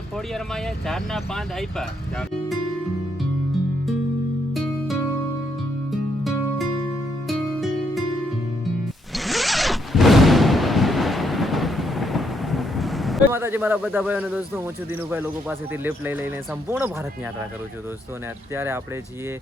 એટલે ખોડિયારમાં અહીંયા ઝાડના પાંદ આપ્યા. માતાજી મારા બધા ભાઈઓ અને દોસ્તો, હું છું દિનુભાઈ. લોકો પાસેથી લિફ્ટ લઈને સંપૂર્ણ ભારતની યાત્રા કરું છું દોસ્તો. અને અત્યારે આપણે છીએ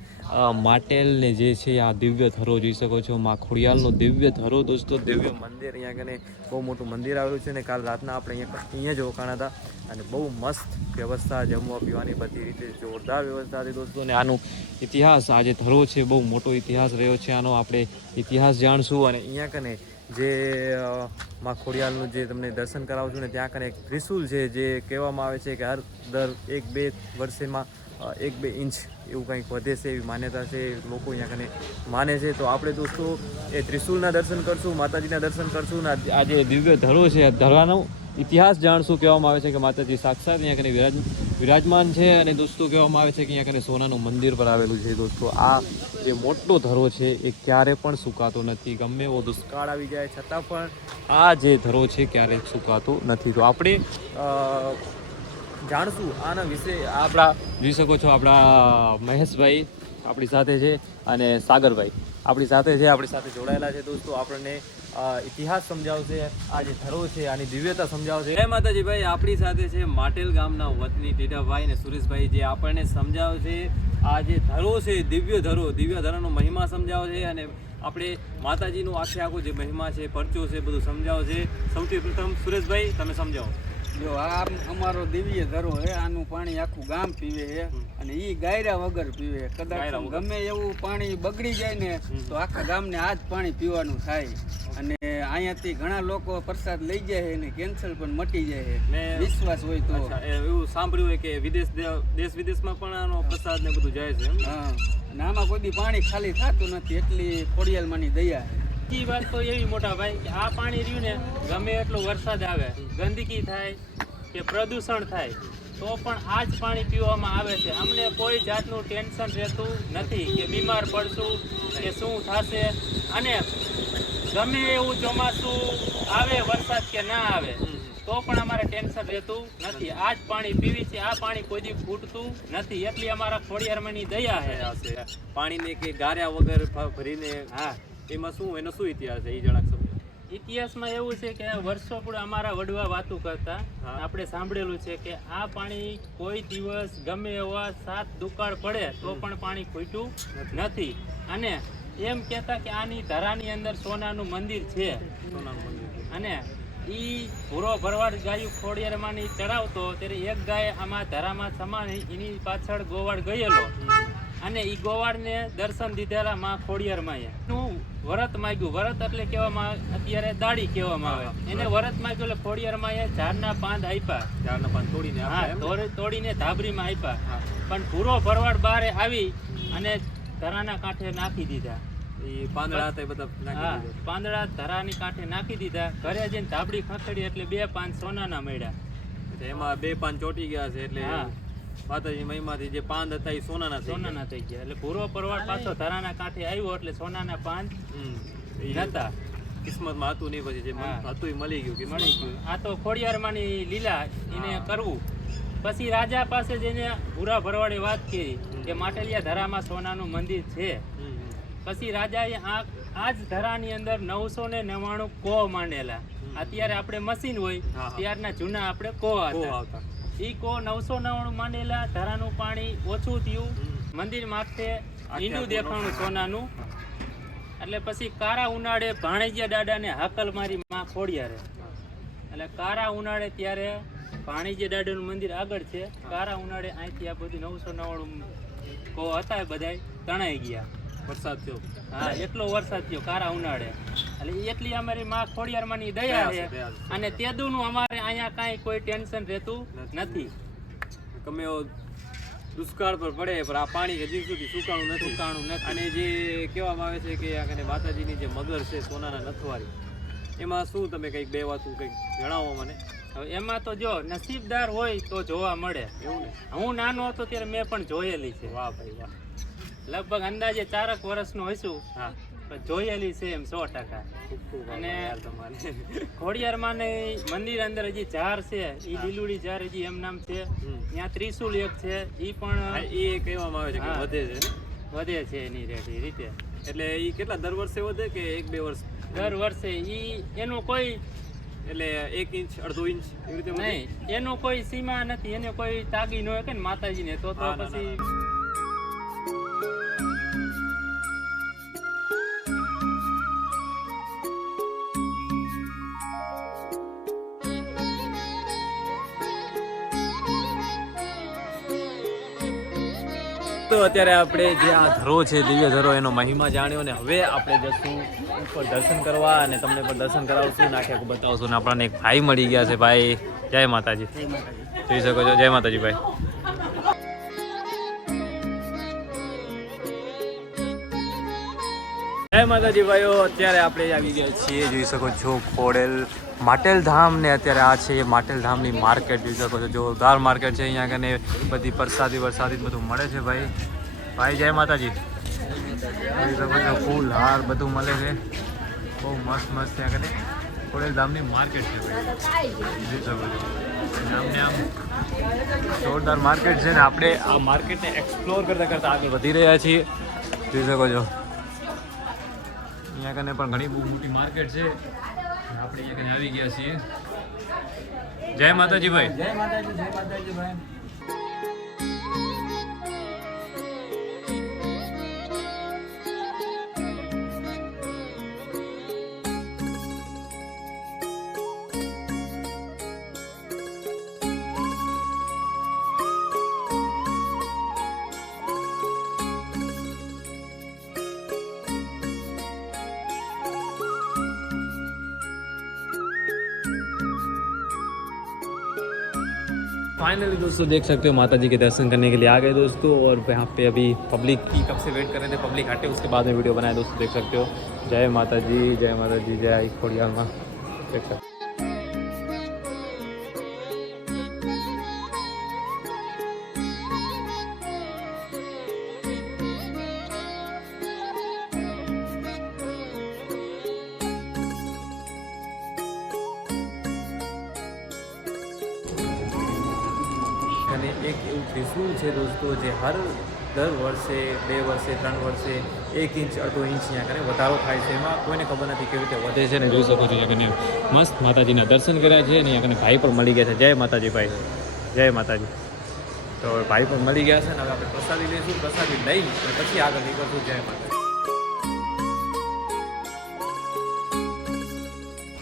માટેલને જે છે આ દિવ્ય ધરો જોઈ શકો છો, મા ખોડિયાલનો દિવ્ય ધરો દોસ્તો, દિવ્ય મંદિર. અહીંયા કને બહુ મોટું મંદિર આવેલું છે. અને કાલ રાતના આપણે અહીંયા જ રોકાણા હતા અને બહુ મસ્ત વ્યવસ્થા, જમવા પીવાની બધી રીતે જોરદાર વ્યવસ્થા હતી દોસ્તો. અને આનું ઇતિહાસ, આ જે ધરો છે બહુ મોટો ઇતિહાસ રહ્યો છે આનો. આપણે ઇતિહાસ જાણશું. અને અહીંયા કને જે મા ખોડિયાલનું જે તમને દર્શન કરાવું છું ને, ત્યાં કને એક ત્રિશુલ છે જે કહેવામાં આવે છે કે દર 1-2 વર્ષેમાં 1-2 ઇંચ એવું કંઈક વધે છે, એવી માન્યતા છે. લોકો અહીંયા કને માને છે. તો આપણે દોસ્તો એ ત્રિશુલના દર્શન કરશું, માતાજીના દર્શન કરશું ને આ જે દિવ્ય ધરો છે આ ધરાનો ઇતિહાસ જાણશું. કહેવામાં આવે છે કે માતાજી સાક્ષાત અહીંયા કને વિરાજમાન છે. અને દોસ્તો કહેવામાં આવે છે કે અહીંયા કને સોનાનું મંદિર પર આવેલું છે દોસ્તો. આ જે મોટો ધરો છે એ ક્યારે પણ સુકાતો નથી. ગમે એવો દુષ્કાળ આવી જાય છતાં પણ આ જે ધરો છે ક્યારેય સુકાતો નથી. તો આપણે જાણશું આના વિશે. આપણા જોઈ શકો છો, આપણા મહેશભાઈ આપણી સાથે છે અને સાગરભાઈ આપણી સાથે છે, આપણી સાથે જોડાયેલા છે દોસ્તો. આપણને ઇતિહાસ સમજાવશે, આ જે ધરો છે આની દિવ્યતા સમજાવશે. જય માતાજી ભાઈ. આપણી સાથે છે માટેલ ગામના વતની ટીટાભાઈ અને સુરેશભાઈ, જે આપણને સમજાવશે આ જે ધરો છે દિવ્ય ધરોનો મહિમા સમજાવશે. અને આપણે માતાજીનું આખો જે મહિમા છે, પરચો છે, બધું સમજાવશે. સૌથી પ્રથમ સુરેશભાઈ તમે સમજાવો. જો આ અમારો દિવ્ય ધરો છે, આનું પાણી આખું ગામ પીવે છે અને ઈ ગાયરા વગર પીવે. કદાચ ગમે એવું પાણી બગડી જાય ને તો આખા ગામને આ જ પાણી પીવાનું થાય. અને અહીંયાથી ઘણા લોકો પ્રસાદ લઈ જાય છે અને કેન્સર પણ મટી જાય છે, વિશ્વાસ હોય તો. એવું સાંભળ્યું હોય કે દેશ વિદેશમાં પણ આનો પ્રસાદ ને બધું જાય છે. હા, અને આમાં કોઈ દી પાણી ખાલી થતું નથી, એટલી ખોડિયાલમાંની દયા છે. બીજી વાત તો એવી મોટા ભાઈ કે આ પાણી રહ્યું ને, ગમે એટલો વરસાદ આવે, ગંદકી થાય કે પ્રદૂષણ થાય તો પણ આ જ પાણી પીવામાં આવે છે. અમને કોઈ જાતનું ટેન્શન રહેતું નથી કે બીમાર પડશું કે શું થશે. અને ગમે એવું ચોમાસું આવે, વરસાદ કે ના આવે તો પણ અમારે ટેન્શન રહેતું નથી. આ જ પાણી પીવી છે, આ પાણી કોઈ દી ફૂટતું નથી. એટલી અમારા ખોડિયારમાંની દયા છે. પાણીને કે ગાર્યા વગર ભરીને, હા, એમાં એનો શું ઇતિહાસ છે એ જણાવશો? ઇતિહાસમાં એવું છે કે વર્ષો પૂર્વે અમારા વડવા વાતું કરતા આપણે સાંભળેલું છે કે આ પાણી કોઈ દિવસ ગમે એવા 7 દુકાળ પડે તો પણ પાણી ખૂટ્યું નથી. અને એમ કહેતા કે આની ધરાની અંદર સોનાનું મંદિર છે. અને ઈ ભૂરો ભરવાડ ગાયું ખોડિયારમાંની ચડાવતો ત્યારે એક ગાય આમાં ધરામાં સમાની, એની પાછળ ગોવાળ ગયેલો અને ઈ ગોવાળને દર્શન દીધેલા માં ખોડિયારમાં એનું વરત માંગ્યું. વરત એટલે કહેવામાં અત્યારે દાડી કહેવામાં આવે. એને વરત માંગ્યું એટલે ખોડિયારમાં ઝાડના પાંદ આપ્યા. ઝાડના પાંદ તોડીને, હા, તોડીને ધાબરીમાં આપ્યા. પણ ભૂરો ભરવાડ બારે આવી અને ધરાના કાંઠે નાખી દીધા. પાંદડા હતા એ બધા પાંદડા ધરાની કાંઠે નાખી દીધા. ઘરે જઈને ધાબડી ખખડી એટલે 2 પાન સોનાના મળ્યા. એમાં 2 પાન ચોટી ગયા છે એટલે માતાજી મહિમાથી જે પાંદ હતા એ સોનાના થઈ ગયા. એટલે ભૂરો પરવાડ પાછો ધરાના કાંઠે આવ્યો એટલે સોનાના પાન નતા. કિસ્મતમાં હતું નહીં, પછી જે હતું એ મળી ગયું. આ તો ખોડિયારમાંની લીલા એને કરવું. પછી રાજા પાસે જઈને ભૂરા ભરવાડે વાત કરી કે માટેલિયા ધરામાં સોનાનું મંદિર છે. પછી રાજાએ આ જ ધરાની અંદર 999 કોહ માંડેલા. અત્યારે આપણે મશીન હોય, ત્યારના જૂના આપણે કોહ હતા. ઈ કો 999 માંડેલા. ધરાનું પાણી ઓછું થયું, મંદિર માથે ઈંડું દેખાણું સોનાનું. એટલે પછી કારા ઉનાળે ભાણેજીયા દાદાને હાકલ મારી માં ખોડિયારે. એટલે કારા ઉનાળે ત્યારે ભાણેજીયા દાદાનું મંદિર આગળ છે. કારા ઉનાળે અહીંથી આ બધી 999 કો હતા બધા તણાઈ ગયા. વરસાદ થયો, હા, એટલો વરસાદ થયો કારા ઉનાળે. એટલે એટલી અમારી માં ખોડિયારમાંની દયા છે. અને તેદુનું અમારે અહીંયા કાંઈ કોઈ ટેન્શન રહેતું નથી. ગમે એવો દુષ્કાળ પર પડે પણ આ પાણી હજી સુધી સુકાણું નથી. અને જે કહેવામાં આવે છે કે આ માતાજીની જે મગર છે સોનાના નથવારી, એમાં શું તમે કંઈક 2 વાતું કંઈક જણાવો મને. હવે એમાં તો જો નસીબદાર હોય તો જોવા મળે. એવું ને? હું નાનો હતો ત્યારે મેં પણ જોયેલી છે. વાહ ભાઈ વાહ. લગભગ અંદાજે 4 વર્ષનો હશું. હા, પણ જોયેલી છે એમ 100%. અને ખોડિયારમાં ને મંદિર અંદર હજી ઝાડ છે, ઈ લીલુડી ઝાડ હજી એમ નામ છે. ત્યાં ત્રિશુલ એક છે, ઈ પણ એ કહેવામાં આવે છે કે હા. વધે છે, વધે છે એની રેટ એ રીતે. એટલે એ કેટલા દર વર્ષે વધે કે 1-2 વર્ષ? દર વર્ષે ઈ એનું કોઈ એટલે 1 ઇંચ, અડધો ઇંચ એવી રીતે વધે? નહીં, એનું કોઈ સીમા નથી, એને કોઈ તાગી ન હોય કે ને માતાજીને તો હા, ના, પછી ના, તો અત્યારે આપણે જે આ ધરો છે, દિવ્ય ધરો, એનો મહિમા જાણ્યો ને હવે આપણે જશું ઉપર દર્શન કરવા અને તમને પણ દર્શન કરાવશું, નાખે બતાવશું. ને આપણને એક ભાઈ મળી ગયા છે. ભાઈ જય માતાજી. જોઈ શકો છો. જય માતાજી ભાઈ. જય માતાજી ભાઈઓ. અત્યારે આપણે આવી ગયા છીએ, જોઈ શકો છો, ખોડેલ માટેલ ધામ. ને અત્યારે આ છે માટેલ ધામની માર્કેટ, જોઈ શકો છો, જોરદાર માર્કેટ છે. અહીંયા કને બધી પ્રસાદી બધું મળે છે. ભાઈ જય માતાજી. જોઈ શકો છો, ફૂલ હાર બધું મળે છે. બહુ મસ્ત ત્યાં કને ખોડેલ ધામની માર્કેટ છે ભાઈ. જોઈ શકો છો, આમને આમ જોરદાર માર્કેટ છે. ને આપણે આ માર્કેટને એક્સપ્લોર કરતાં આગળ વધી રહ્યા છીએ. જોઈ શકો છો, અહીંયા કને પણ ઘણી બહુ મોટી માર્કેટ છે. આપણે અહીંયા કને આવી ગયા છીએ. જય માતાજી ભાઈ. જય માતાજી ભાઈ. फाइनली दोस्तों देख सकते हो माता जी के दर्शन करने के लिए आ गए दोस्तों. और यहाँ पे अभी पब्लिक की कब से वेट कर रहे थे, पब्लिक हटे उसके बाद में वीडियो बनाया दोस्तों. देख सकते हो. जय माता जी, जय खोड़ियाल माँ. देख सकते हो. અને એક એવું ત્રિશુલ છે દોસ્તો, જે દર વર્ષે 2 વર્ષે 3 વર્ષે 1 ઇંચ, અડધો ઇંચ અહીંયા કરે વધારો થાય છે. એમાં કોઈને ખબર નથી કેવી રીતે વધે છે. ને જોઈ શકો છો, અહીંયા કને મસ્ત માતાજીના દર્શન કર્યા છે. અને અહીંયા કને ભાઈ પણ મળી ગયા છે. જય માતાજી ભાઈ. જય માતાજી. તો હવે ભાઈ પણ મળી ગયા છે. ને હવે આપણે પ્રસાદી લઈશું. પ્રસાદી લઈ અને પછી આગળ નીકળશું. જય માતાજી.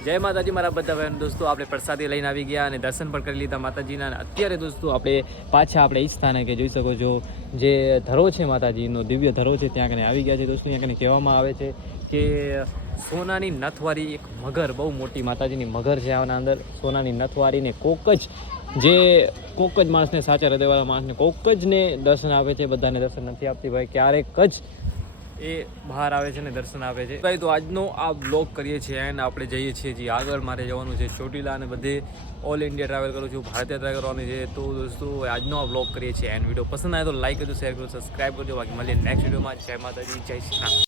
જય માતાજી મારા બધા ભાઈઓ દોસ્તો. આપણે પ્રસાદી લઈને આવી ગયા અને દર્શન પણ કરી લીધા માતાજીના. અને અત્યારે દોસ્તો આપણે પાછા આપણે એ સ્થાને કે જોઈ શકો છો, જે ધરો છે માતાજીનો દિવ્ય ધરો છે, ત્યાં કને આવી ગયા છે દોસ્તો. અહીંયા કને કહેવામાં આવે છે કે સોનાની નથવારી એક મગર, બહુ મોટી માતાજીની મગર છે આના અંદર. સોનાની નથવારીને કોક જ માણસને, સાચા હૃદયવાળા માણસને કોક જને દર્શન આપે છે. બધાને દર્શન નથી આપતી ભાઈ, ક્યારેક જ એ બહાર આવે છે ને દર્શન આપે છે ભાઈ. તો આજનો આ બ્લોગ કરીએ છીએ એન્ડ આપણે જઈએ છીએ જે આગળ. મારે જવાનું છે ચોટીલા અને બધે ઓલ ઇન્ડિયા ટ્રાવેલ કરું છું, ભારત યાત્રા કરવાની છે. તો દોસ્તો આજનો આ બ્લોગ કરીએ છીએ એન્ડ વિડીયો પસંદ આવે તો લાઈક કરજો, શેર કરજો, સબસ્ક્રાઈબ કરજો. બાકી મળીએ નેક્સ્ટ વિડીયોમાં. જય માતાજી, જય શ્રી રામ.